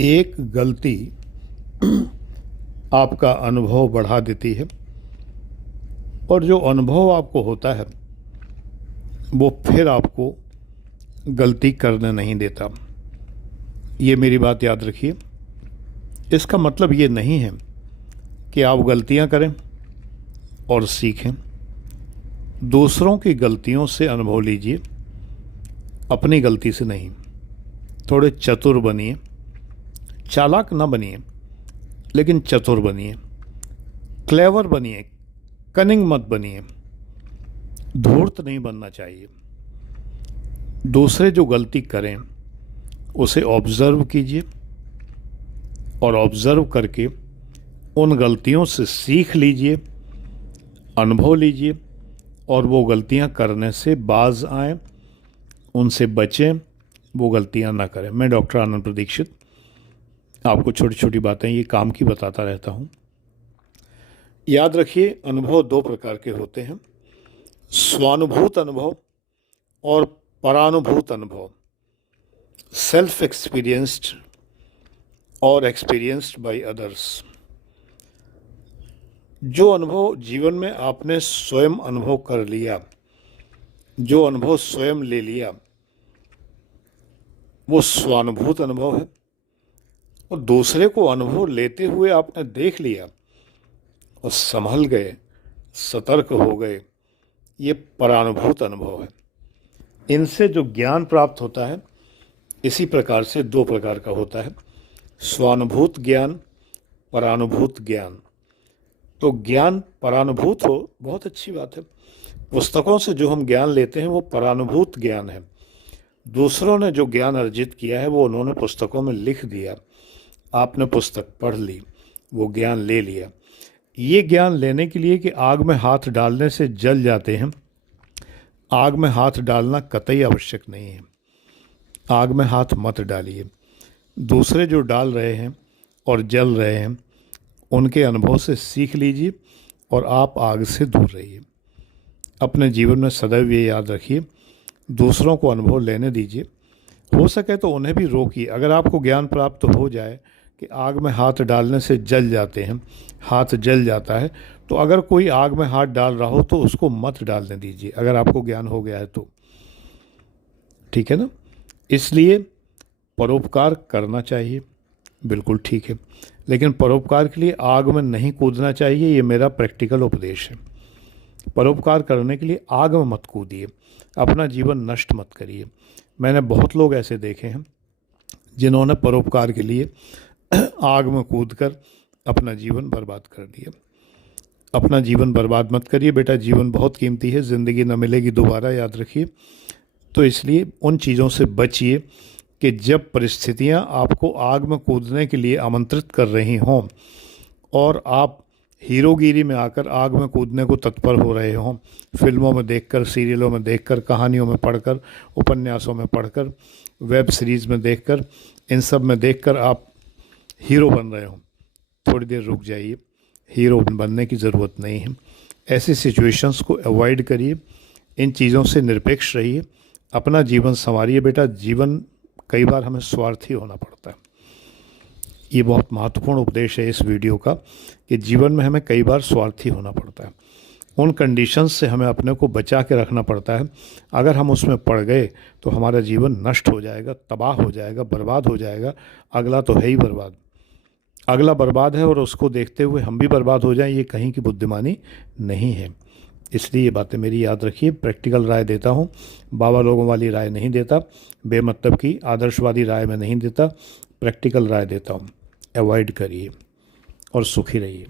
एक गलती आपका अनुभव बढ़ा देती है और जो अनुभव आपको होता है वो फिर आपको गलती करने नहीं देता। ये मेरी बात याद रखिए। इसका मतलब ये नहीं है कि आप गलतियां करें और सीखें। दूसरों की गलतियों से अनुभव लीजिए, अपनी गलती से नहीं। थोड़े चतुर बनिए, चालाक ना बनिए लेकिन चतुर बनिए, क्लेवर बनिए, कनिंग मत बनिए। धूर्त नहीं बनना चाहिए। दूसरे जो गलती करें उसे ऑब्ज़र्व कीजिए और ऑब्ज़र्व करके उन गलतियों से सीख लीजिए, अनुभव लीजिए और वो गलतियां करने से बाज आएं, उनसे बचें, वो गलतियां ना करें। मैं डॉक्टर आनंद प्रदीक्षित आपको छोटी छोटी बातें ये काम की बताता रहता हूँ। याद रखिए, अनुभव दो प्रकार के होते हैं, स्वानुभूत अनुभव और परानुभूत अनुभव, सेल्फ एक्सपीरियंस्ड और एक्सपीरियंस्ड बाय अदर्स। जो अनुभव जीवन में आपने स्वयं अनुभव कर लिया, जो अनुभव स्वयं ले लिया, वो स्वानुभूत अनुभव है। और दूसरे को अनुभव लेते हुए आपने देख लिया और संभल गए, सतर्क हो गए, ये परानुभूत अनुभव है। इनसे जो ज्ञान प्राप्त होता है इसी प्रकार से दो प्रकार का होता है, स्वानुभूत ज्ञान, परानुभूत ज्ञान। तो ज्ञान परानुभूत हो बहुत अच्छी बात है। पुस्तकों से जो हम ज्ञान लेते हैं वो परानुभूत ज्ञान है। दूसरों ने जो ज्ञान अर्जित किया है वो उन्होंने पुस्तकों में लिख दिया, आपने पुस्तक पढ़ ली, वो ज्ञान ले लिया। ये ज्ञान लेने के लिए कि आग में हाथ डालने से जल जाते हैं, आग में हाथ डालना कतई आवश्यक नहीं है। आग में हाथ मत डालिए। दूसरे जो डाल रहे हैं और जल रहे हैं उनके अनुभव से सीख लीजिए और आप आग से दूर रहिए। अपने जीवन में सदैव ये याद रखिए, दूसरों को अनुभव लेने दीजिए, हो सके तो उन्हें भी रोकिए। अगर आपको ज्ञान प्राप्त हो जाए कि आग में हाथ डालने से जल जाते हैं, हाथ जल जाता है, तो अगर कोई आग में हाथ डाल रहा हो तो उसको मत डालने दीजिए, अगर आपको ज्ञान हो गया है तो। ठीक है ना? इसलिए परोपकार करना चाहिए, बिल्कुल ठीक है, लेकिन परोपकार के लिए आग में नहीं कूदना चाहिए। ये मेरा प्रैक्टिकल उपदेश है। परोपकार करने के लिए आग में मत कूदिए, अपना जीवन नष्ट मत करिए। मैंने बहुत लोग ऐसे देखे हैं जिन्होंने परोपकार के लिए आग में कूदकर अपना जीवन बर्बाद कर दिया। अपना जीवन बर्बाद मत करिए बेटा, जीवन बहुत कीमती है, ज़िंदगी न मिलेगी दोबारा, याद रखिए। तो इसलिए उन चीज़ों से बचिए कि जब परिस्थितियां आपको आग में कूदने के लिए आमंत्रित कर रही हों और आप हीरोगिरी में आकर आग में कूदने को तत्पर हो रहे हों, फिल्मों में देखकर, सीरियलों में देखकर, कहानियों में पढ़कर, उपन्यासों में पढ़कर, वेब सीरीज़ में देखकर, इन सब में देखकर आप हीरो बन रहे हों, थोड़ी देर रुक जाइए। हीरो बनने की ज़रूरत नहीं है। ऐसी सिचुएशंस को अवॉइड करिए, इन चीज़ों से निरपेक्ष रहिए, अपना जीवन संवारिए बेटा। जीवन कई बार हमें स्वार्थी होना पड़ता है। ये बहुत महत्वपूर्ण उपदेश है इस वीडियो का कि जीवन में हमें कई बार स्वार्थी होना पड़ता है। उन कंडीशंस से हमें अपने को बचा के रखना पड़ता है। अगर हम उसमें पड़ गए तो हमारा जीवन नष्ट हो जाएगा, तबाह हो जाएगा, बर्बाद हो जाएगा। अगला तो है ही बर्बाद, अगला बर्बाद है और उसको देखते हुए हम भी बर्बाद हो जाएं, ये कहीं की बुद्धिमानी नहीं है। इसलिए ये बातें मेरी याद रखिए। प्रैक्टिकल राय देता हूँ, बाबा लोगों वाली राय नहीं देता, बेमतलब की आदर्शवादी राय में नहीं देता, प्रैक्टिकल राय देता हूँ। अवॉइड करिए और सुखी रहिए।